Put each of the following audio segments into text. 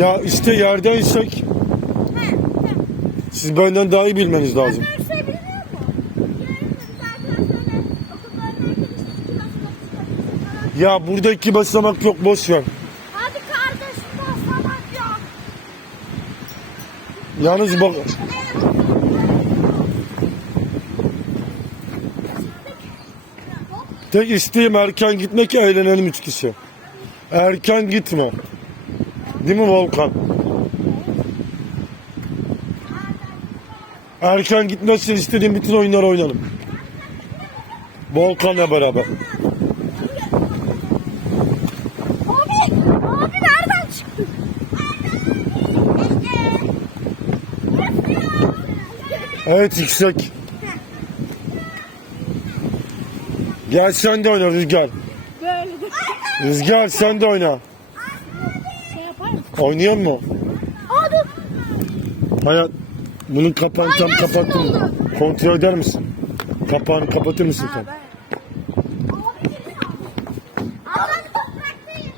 Ya işte yerden He, tamam. siz benden daha iyi bilmeniz lazım. Arkadaşlar biliyor mu? Yarın biz arkadaşlarla okulların arkadaşlar iki basamak çıkartıyoruz. Ya burada iki basamak yok boş ver. Hadi kardeşim basamak yok. Yalnız bak tek isteğim erken gitmek eğlenelim üç kişi. Erken gitme. Değil mi Volkan? Erken gitmezsen istediğim bütün oyunları oynarım. Volkan'la beraber. Abi, abi nereden çıktın? Evet yüksek. Gel sen de oyna Rüzgar. Rüzgar sen de oyna. Oynuyor mu? Aa dur. Hayat bunun kapağını tam oldu? Kontrol eder misin? Kapağını kapatır mısın? Adam topraktayım.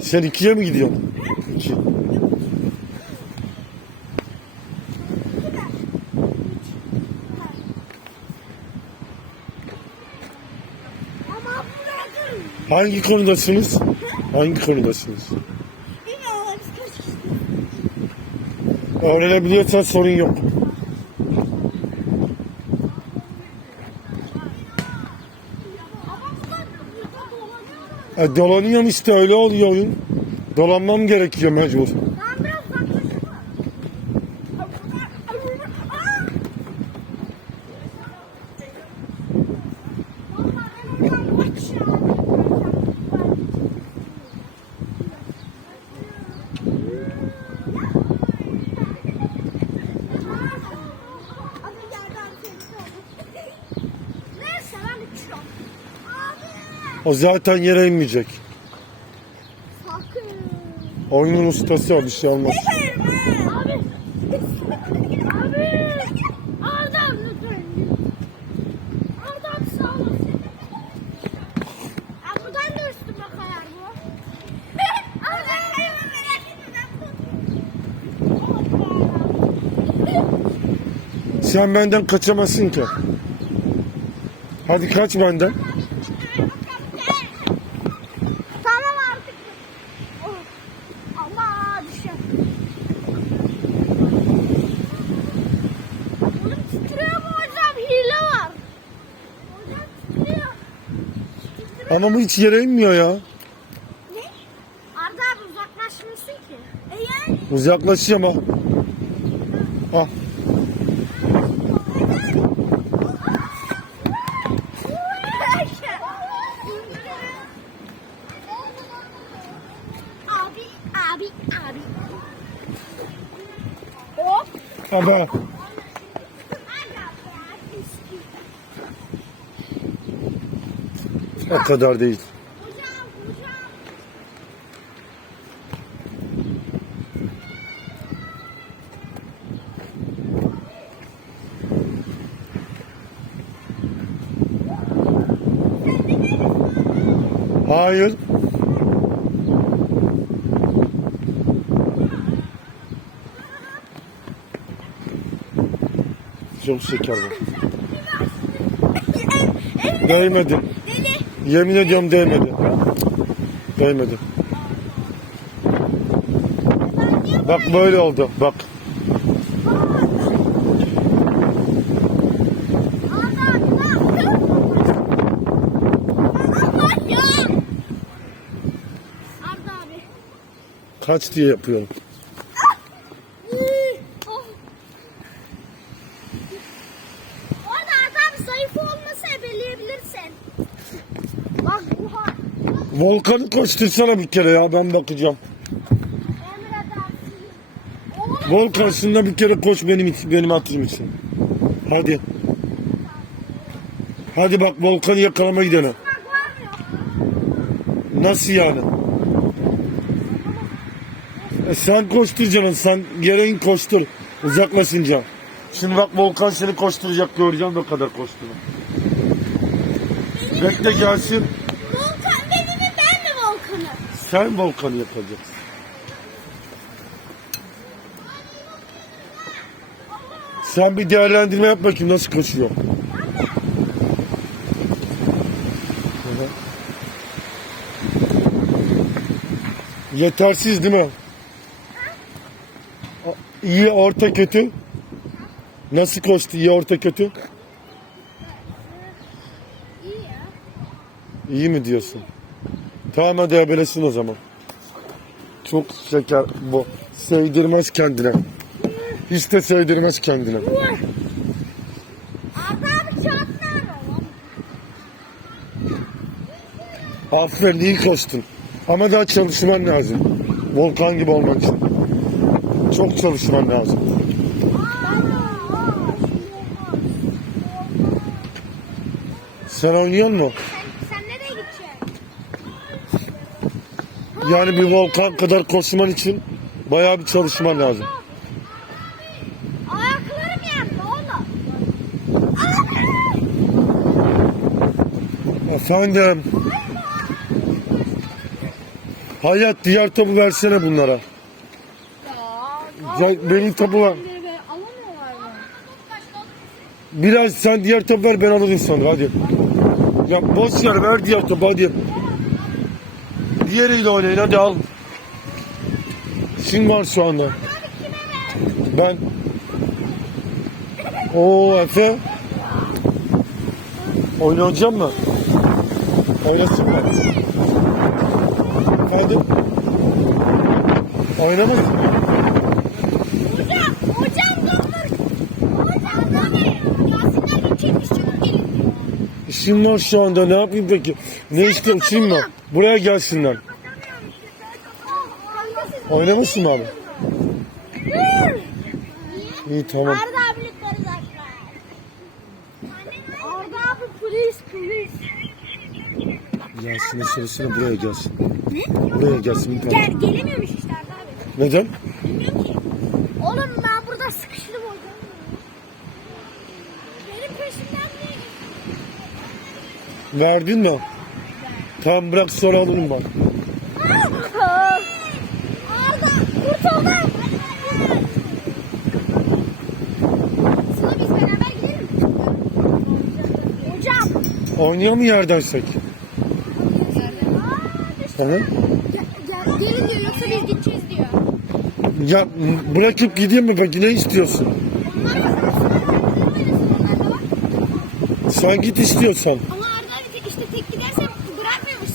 Sen ikiye mi gidiyorsun? İki. Hangi konudasınız? Hangi? Bilmiyorum kişi. Öğrenebiliyorsan sorun yok. E, dolanıyorum işte öyle oluyor oyun. Dolanmam gerekiyor mecbur. Ben biraz uzaklaşayım mı? Aa! Vallahi ben oradan kaçıyorum. Abi yerden seni oldu. Neyse ben uçuyorum. Abi! O zaten yere inmeyecek. Oyunun ustası o bir şey olmaz. Sen benden kaçamazsın ki. Hadi kaç benden. Tamam artık. Oh. Allah düşer. Oğlum titriyor mu hocam? Hile var. Hocam titriyor. Titriyor. Ama bu hiç yere inmiyor ya. Ne? Arda abi uzaklaşmışsın ki. E yani? Uzaklaşıyor ama. Ah. abi, abi, abi. Hop. Ama o kadar değil. Hayır. Çok şeker bu. Değmedi. Yemin ediyorum değmedi. Değmedi. Bak böyle oldu. Bak. Kaç diye yapıyorum. Oh. Orada Arda abi zayıf olmasa ebeleyebilirsin. Bak bu ha. Volkan'ı koştursana bir kere ya ben bakacağım. Volkan şunda bir kere koş benim benim hatırım için. Hadi. Hadi bak Volkan'ı yakalama mı? Nasıl yani? E sen koştur canım sen yere in koştur uzaklaşınca. Şimdi bak Volkan seni koşturacak göreceğim ne kadar koştuğunu. Bekle gelsin sen volkanı yapacaksın. Sen bir değerlendirme yap bakayım nasıl koşuyor. Yetersiz değil mi? İyi orta kötü. Nasıl koştu iyi orta kötü? İyi mi diyorsun? Tamam hadi ebelesin o zaman. Çok şeker bu. Sevdirmez kendine. Hiç de sevdirmez kendine. Aferin iyi koştun. Ama daha çalışman lazım. Volkan gibi olmak için. Çok çalışman lazım. Sen oynuyor mu? Sen, sen nereye gideceksin? Yani bir volkan kadar koşman için bayağı bir çalışman lazım. Ayaklarım yandı oğlum. Abi! Efendim. Hayat diğer topu versene bunlara. Ya, benim topu ver. Biraz sen diğer topu ver ben alırım sonra hadi. Ya boş ver ver diğer topu hadi. Diğeriyle oynayın hadi al. Kim var şu anda? Ben. Oo Efe. Oynayacak mı? Oynasın mı? Hadi. Oynamaz mı? Hocam, hocam dur. Hocam dur. Yasinler geçirmiş çabuk gelin. İşim var şu anda ne yapayım peki? Ne işte uçayım mı? Buraya gelsinler. Oynamasın mı abi? İyi tamam. Arda zaten. Arda abi polis polis. Gelsin söylesene buraya gelsin. Ne? Buraya gelsin. Gel, gelemiyormuş işte Arda abi. Neden? Bilmiyorum ki. Oğlum ben burada sıkıştım hocam. Benim peşimden niye Verdin mi? Tamam bırak sonra alırım ben. Arda kurtuldum. Sıla biz beraber gidelim? Hocam. Oynuyor mu yerdersek? Hı hı. Gelin diyor yoksa biz gideceğiz diyor. Ya m- bırakıp gideyim mi peki ne istiyorsun? Sen git istiyorsan. Ama Arda abi tek- işte tek gidersen bırakmıyormuş.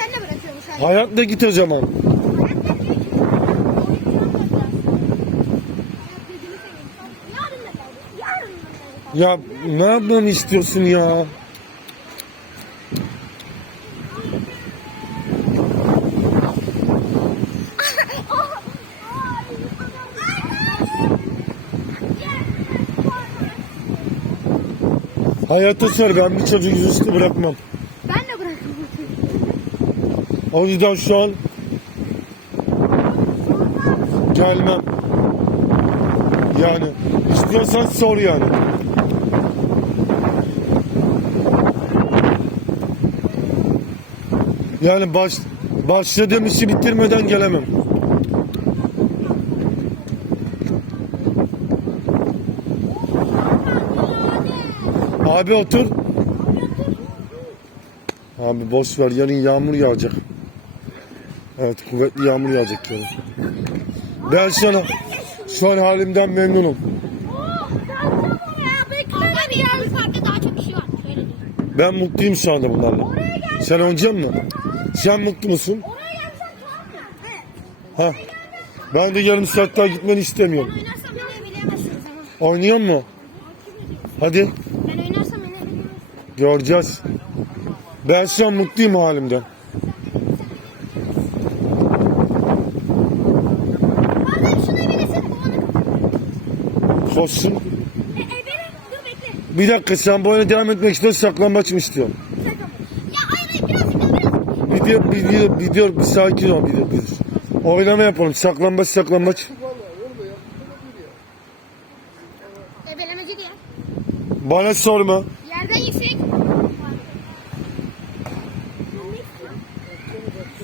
Sadece senle bırakıyormuş. Hani. Hayatla git o zaman. Ya ne yapmamı istiyorsun ya? Hayata sor ben bir çocuk yüzüstü bırakmam. O yüzden şu an gelmem. Yani istiyorsan sor yani. Yani baş, başladığım işi bitirmeden gelemem. Abi otur. Abi boş ver yarın yağmur yağacak. Evet kuvvetli yağmur yağacak yarın. Ben sana şu an halimden memnunum. Ben mutluyum şu anda bunlarla. Sen oynayacak mısın? Sen mutlu musun? Ha. Ben de yarım saat daha gitmeni istemiyorum. Oynuyor mu? Hadi Ben oynarsam göreceğiz. Ben şu an mutluyum halimden. Koşsun. E. Dur bekle. Bir dakika sen bu oyuna devam etmek istiyorsan saklambaç mı istiyorsun? Birazcık daha birazcık. Bir diyor, diyor, diyor, sakin ol diyor. Bir. Oynama yapalım. Saklambaç, saklambaç. Ebelemeci diye. Bana sorma. Yerden yüksek.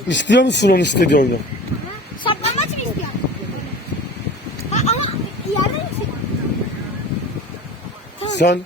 İstiyor musun onu istediği oyunu? Saklanmaç mı istiyorsun? Ha ama yerden yüksek. Sen